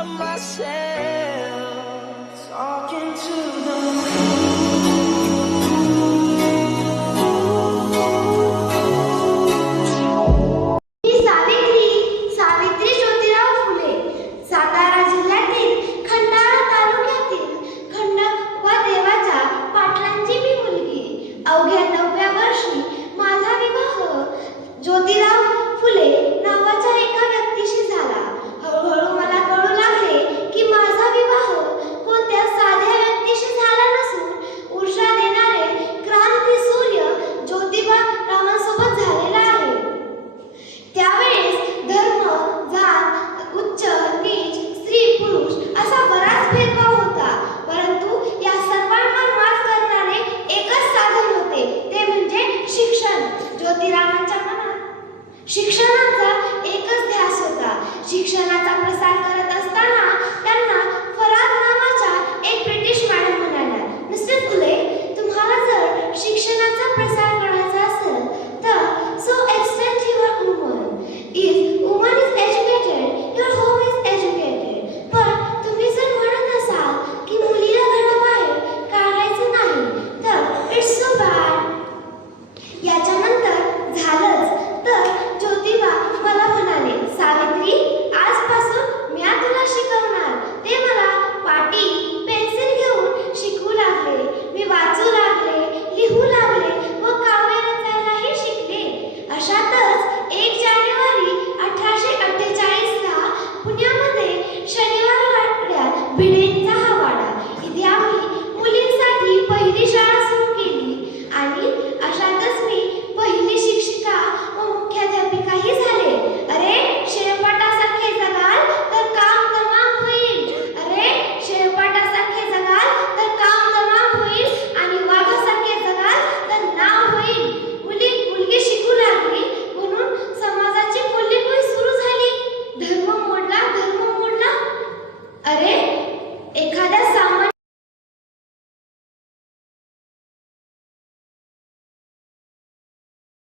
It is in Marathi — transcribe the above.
find myself talking to the मी सावित्री ज्योतिराव फुले, सातारा जिल्ह्यातील खंडाळा तालुक्यातील खंडोबा देवाच्या पाटलांची मी मुलगी. अवघ्या 9व्या वर्षी माझा विवाह ज्योतिराव फुले नावाच्या एका व्यक्तीशी झाला. हळूहळू मला कळू लागले की माझा विवाह कोणत्या साध्या व्यक्तीशी झाला नसून ऊर्जा देणारे क्रांती सूर्य ज्योतिबा रावांसोबत झालेला आहे. त्यावेळेस धर्म, जात, उच्च नीच, स्त्री पुरुष असा बराच भेदभाव होता. परंतु या सर्वांवर मात करणारे एकच साधन होते, ते म्हणजे शिक्षण. ज्योतिरावांच्या मनात शिक्षणाचा एकच ध्यास होता. शिक्षणाचा प्रसार करत असताना त्यांना फराद नावाच्या एक ब्रिटिश मॅडम म्हणाल्या, मिस्टर फुले, तुम्हाला जर शिक्षणाचा प्रसार करायचा असेल तर so extend your woman. If woman is educated, your home is educated. पण तुम्ही जर म्हणत असाल की मुलीला घराबाहेर काढायचं नाही तर इट्स सो बॅड. याच्यानंतर झालंच तर ज्योतिबा मला म्हणाले, सावित्री, आजपासून मी तुला शिकवणार. ते मला पाटी पेन्सिल घेऊन शिकवू लागले. मी वाचू लागले, लिहू लागले व काव्य रचायलाही शिकले. अशातच 1 जानेवारी 1848 ला पुण्यामध्ये शनिवार वाड्यात भिडेंचा